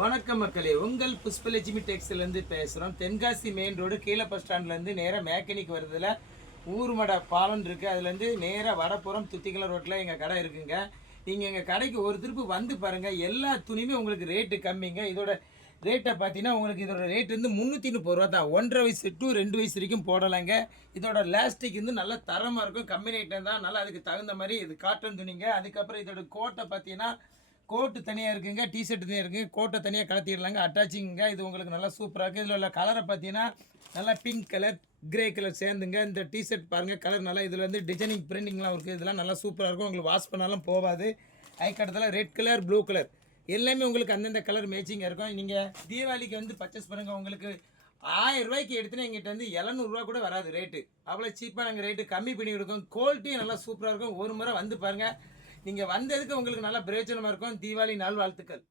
வணக்கம் மக்களே, உங்கள் புஷ்பலட்சுமி டெக்ஸ்டைலேருந்து பேசுகிறோம். தென்காசி மெயின் ரோடு கீழே பஸ் ஸ்டாண்ட்லேருந்து நேராக மேக்கனிக் வருதுல ஊர்மட பாலம் இருக்குது. அதுலேருந்து நேராக வடப்புறம் துத்திக்கலை ரோட்டில் எங்கள் கடை இருக்குங்க. நீங்கள் எங்கள் கடைக்கு ஒரு திருப்பு வந்து பாருங்கள். எல்லா துணியுமே உங்களுக்கு ரேட்டு கம்மிங்க. இதோட ரேட்டை பார்த்தீங்கன்னா உங்களுக்கு இதோட ரேட் வந்து 330 ரூபா தான். 1.5 வயசு டு 2 வயசு வரைக்கும் போடலாங்க. இதோட லாஸ்டிக் வந்து நல்ல தரமாக இருக்கும். கம்பெனி ஐட்டம் தான். நல்லா அதுக்கு தகுந்த மாதிரி இது காட்டன் துணிங்க. அதுக்கப்புறம் இதோட கோட்டை பார்த்தீங்கன்னா கோட்டு தனியாக இருக்குங்க, டிஷர்ட் தனியாக இருக்குங்க. கோட்டை தனியாக கலத்திடலாங்க. அட்டாச்சிங்க. இது உங்களுக்கு நல்லா சூப்பராக இருக்குது. இதில் உள்ள கலரை பார்த்தீங்கன்னா நல்லா பிங்க் கலர், கிரே கலர் சேர்ந்துங்க. இந்த டிஷர்ட் பாருங்கள், கலர் நல்லா இதில் வந்து டிசைனிங் பிரிண்டிங்லாம் இருக்குது. இதெல்லாம் நல்லா சூப்பராக இருக்கும். உங்களுக்கு வாஷ் பண்ணாலும் போகாது. அதுக்கடுத்தால ரெட் கலர், ப்ளூ கலர் எல்லாமே உங்களுக்கு அந்தந்த கலர் மேட்சிங்காக இருக்கும். நீங்கள் தீபாவளிக்கு வந்து பர்ச்சேஸ் பண்ணுங்கள். உங்களுக்கு 1000 ரூபாய்க்கு எடுத்துனா எங்கிட்ட வந்து 700 கூட வராது ரேட்டு. அவ்வளோ சீப்பாக நாங்கள் ரேட்டு கம்மி பண்ணி கொடுக்கோம். குவாலிட்டியும் நல்லா சூப்பராக இருக்கும். ஒரு முறை வந்து பாருங்கள். நீங்கள் வந்ததுக்கு உங்களுக்கு நல்லா பிரயோஜனமாக இருக்கும். தீபாவளி நாள் வாழ்த்துக்கள்.